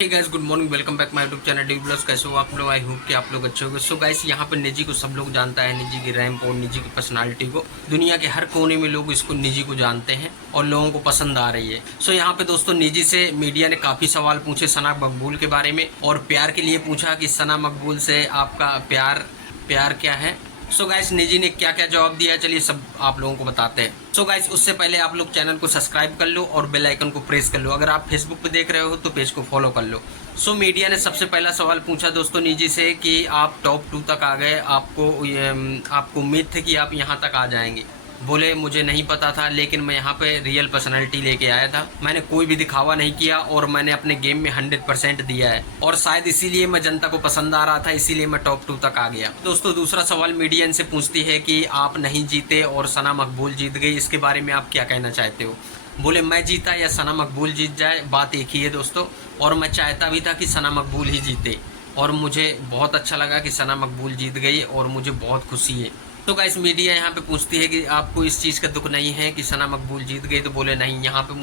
Hey guys, good morning, welcome back my YouTube channel D blogs. कैसे हो आप लोग? आई होप कि आप लोग अच्छे होंगे। सो गाइस, यहाँ पर निजी को सब लोग जानता है, निजी की रैंप और निजी की पर्सनालिटी को दुनिया के हर कोने में लोग इसको निजी को जानते हैं और लोगों को पसंद आ रही है। सो यहाँ पे दोस्तों निजी से मीडिया ने काफ़ी सवाल पूछे सना मकबूल के बारे में और प्यार के लिए पूछा कि सना मकबूल से आपका प्यार प्यार क्या है। सो गाइस, निजी ने क्या क्या जवाब दिया है चलिए सब आप लोगों को बताते हैं। सो गाइस, उससे पहले आप लोग चैनल को सब्सक्राइब कर लो और बेल आइकन को प्रेस कर लो। अगर आप फेसबुक पे देख रहे हो तो पेज को फॉलो कर लो। सो मीडिया ने सबसे पहला सवाल पूछा दोस्तों निजी से कि आप टॉप 2 तक आ गए, आपको उम्मीद थी कि आप यहाँ तक आ जाएंगे। बोले मुझे नहीं पता था, लेकिन मैं यहाँ पे रियल पर्सनैलिटी लेके आया था। मैंने कोई भी दिखावा नहीं किया और मैंने अपने गेम में 100% दिया है और शायद इसीलिए मैं जनता को पसंद आ रहा था, इसीलिए मैं टॉप 2 तक आ गया। दोस्तों दूसरा सवाल मीडिया इनसे पूछती है कि आप नहीं जीते और सना मकबूल जीत गई, इसके बारे में आप क्या कहना चाहते हो। बोले मैं जीता या सना मकबूल जीत जाए, बात एक ही है दोस्तों, और मैं चाहता भी था कि सना मकबूल ही जीते और मुझे बहुत अच्छा लगा कि सना मकबूल जीत गई और मुझे बहुत खुशी है। तो गाइस, मीडिया यहाँ पे पूछती है कि आपको इस चीज़ का दुख नहीं है कि सना मकबूल जीत गई। तो बोले नहीं, यहाँ पे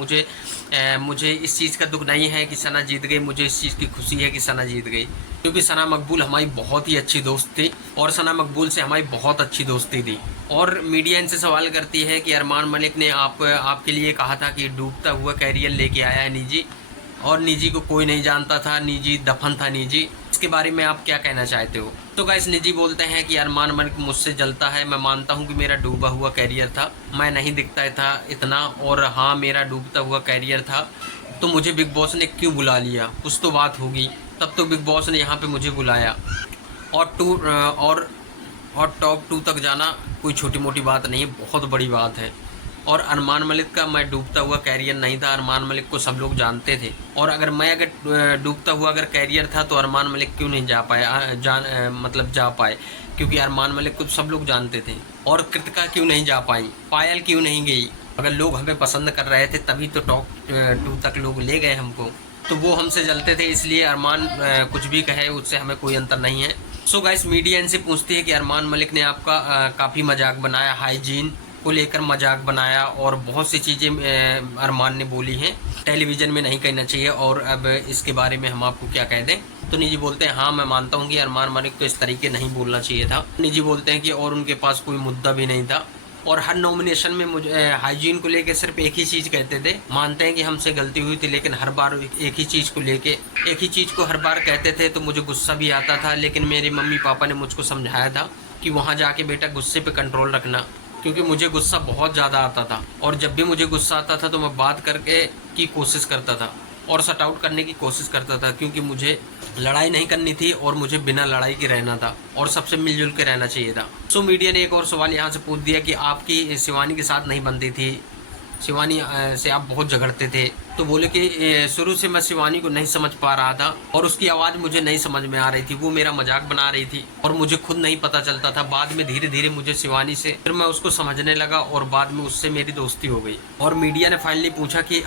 मुझे इस चीज़ का दुख नहीं है कि सना जीत गई, मुझे इस चीज़ की खुशी है कि सना जीत गई, क्योंकि सना मकबूल हमारी बहुत ही अच्छी दोस्त थी और सना मकबूल से हमारी बहुत अच्छी दोस्ती थी। और मीडिया इनसे सवाल करती है कि अरमान मलिक ने आपके लिए कहा था कि डूबता हुआ कैरियर लेके आया है निजी, और निजी को कोई नहीं जानता था, निजी दफन था निजी, इसके बारे में आप क्या कहना चाहते हो। तो गाइस, निजी बोलते हैं कि अरमान मलिक मुझसे जलता है। मैं मानता हूं कि मेरा डूबा हुआ कैरियर था, मैं नहीं दिखता था इतना, और हाँ मेरा डूबता हुआ कैरियर था, तो मुझे बिग बॉस ने क्यों बुला लिया, कुछ तो बात होगी, तब तो बिग बॉस ने यहाँ पे मुझे बुलाया। और टॉप 2 तक जाना कोई छोटी मोटी बात नहीं है, बहुत बड़ी बात है। और अरमान मलिक का मैं डूबता हुआ कैरियर नहीं था, अरमान मलिक को सब लोग जानते थे, और अगर मैं डूबता हुआ अगर कैरियर था तो अरमान मलिक क्यों नहीं जा पाया, मतलब जा पाए, क्योंकि अरमान मलिक को सब लोग जानते थे। और कृतिका क्यों नहीं जा पाई, पायल क्यों नहीं गई, अगर लोग हमें पसंद कर रहे थे तभी तो टॉप 2 तक लोग ले गए हमको, तो वो हमसे जलते थे, इसलिए अरमान कुछ भी कहे उससे हमें कोई अंतर नहीं है। सो गाइस, मीडिया इनसे पूछती है कि अरमान मलिक ने आपका काफ़ी मजाक बनाया, हाइजीन को लेकर मजाक बनाया और बहुत सी चीज़ें अरमान ने बोली हैं, टेलीविज़न में नहीं कहना चाहिए, और अब इसके बारे में हम आपको क्या कह दें। तो निजी बोलते हैं हाँ मैं मानता हूँ कि अरमान मलिक को इस तरीके नहीं बोलना चाहिए था। निजी बोलते हैं कि और उनके पास कोई मुद्दा भी नहीं था, और हर नॉमिनेशन में मुझे हाइजीन को लेके सिर्फ एक ही चीज़ कहते थे, मानते हैं कि हमसे गलती हुई थी, लेकिन हर बार एक ही चीज़ को लेके एक ही चीज़ को हर बार कहते थे, तो मुझे गुस्सा भी आता था। लेकिन मेरे मम्मी पापा ने मुझको समझाया था कि वहाँ जाके बेटा गुस्से पे कंट्रोल रखना, क्योंकि मुझे गुस्सा बहुत ज़्यादा आता था, और जब भी मुझे गुस्सा आता था तो मैं बात करके की कोशिश करता था और सट आउट करने की कोशिश करता था, क्योंकि मुझे लड़ाई नहीं करनी थी और मुझे बिना लड़ाई के रहना था और सबसे मिलजुल के रहना चाहिए था। सो मीडिया ने एक और सवाल यहाँ से पूछ दिया कि आपकी शिवानी के साथ नहीं बनती थी, शिवानी से आप बहुत झगड़ते थे। तो बोले कि शुरू से मैं शिवानी को नहीं समझ पा रहा था और उसकी आवाज़ मुझे नहीं समझ में आ रही थी, वो मेरा मजाक बना रही थी और मुझे खुद नहीं पता चलता था। बाद में धीरे धीरे मुझे शिवानी से फिर मैं उसको समझने लगा और बाद में उससे मेरी दोस्ती हो गई। और मीडिया ने फाइनली पूछा कि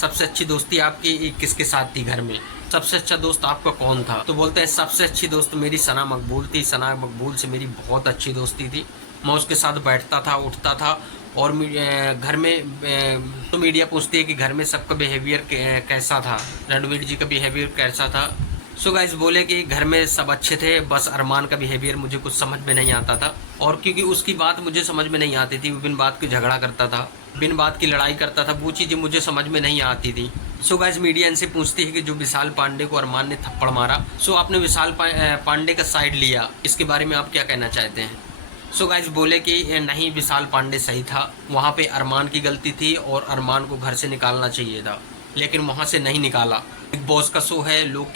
सबसे अच्छी दोस्ती आपकी किसके साथ थी घर में, सबसे अच्छा दोस्त आपका कौन था। तो बोलते हैं सबसे अच्छी दोस्त मेरी सना मकबूल थी, सना मकबूल से मेरी बहुत अच्छी दोस्ती थी, मैं उसके साथ बैठता था उठता था। और घर में तो मीडिया पूछती है कि घर में सबका बिहेवियर कैसा था, रणवीर जी का बिहेवियर कैसा था। सो गाइस, बोले कि घर में सब अच्छे थे, बस अरमान का बिहेवियर मुझे कुछ समझ में नहीं आता था, और क्योंकि उसकी बात मुझे समझ में नहीं आती थी, वो बिन बात की झगड़ा करता था, बिन बात की लड़ाई करता था, वो चीज़ें मुझे समझ में नहीं आती थी। सो गाइस, मीडिया इनसे पूछती है कि जो विशाल पांडे को अरमान ने थप्पड़ मारा, सो आपने विशाल पांडे का साइड लिया, इसके बारे में आप क्या कहना चाहते हैं। सो गाइस, बोले कि नहीं विशाल पांडे सही था, वहाँ पे अरमान की गलती थी और अरमान को घर से निकालना चाहिए था, लेकिन वहाँ से नहीं निकाला। बिग बॉस का शो है, लोग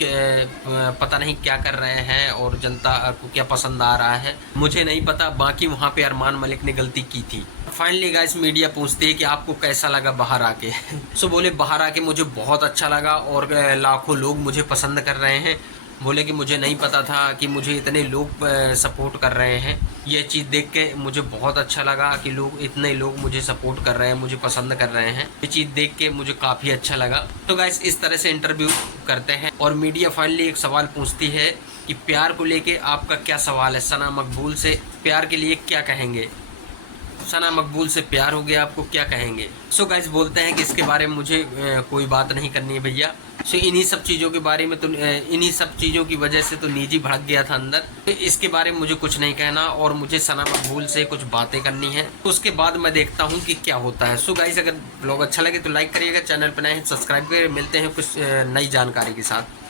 पता नहीं क्या कर रहे हैं और जनता को क्या पसंद आ रहा है मुझे नहीं पता, बाकी वहाँ पे अरमान मलिक ने गलती की थी। फाइनली गाइस, मीडिया पूछती है कि आपको कैसा लगा बाहर आके। सो बोले बाहर आके मुझे बहुत अच्छा लगा और लाखों लोग मुझे पसंद कर रहे हैं। बोले कि मुझे नहीं पता था कि मुझे इतने लोग सपोर्ट कर रहे हैं, ये चीज़ देख के मुझे बहुत अच्छा लगा कि इतने लोग मुझे सपोर्ट कर रहे हैं, मुझे पसंद कर रहे हैं, ये चीज़ देख के मुझे काफ़ी अच्छा लगा। तो गाइस, इस तरह से इंटरव्यू करते हैं और मीडिया फाइनली एक सवाल पूछती है कि प्यार को लेके आपका क्या सवाल है, सना मकबूल से प्यार के लिए क्या कहेंगे, सना मकबूल से प्यार हो गया आपको क्या कहेंगे। सो गाइस, बोलते हैं कि इसके बारे में मुझे कोई बात नहीं करनी है भैया, सो इन्हीं सब चीज़ों के बारे में तो इन्हीं सब चीज़ों की वजह से तो निजी भड़क गया था अंदर। तो इसके बारे में मुझे कुछ नहीं कहना और मुझे सना मकबूल से कुछ बातें करनी है, उसके बाद मैं देखता हूँ कि क्या होता है। सो गाइस, अगर ब्लॉग अच्छा लगे तो लाइक करिएगा, चैनल पर नए हैं सब्सक्राइब करिए। मिलते हैं कुछ नई जानकारी के साथ।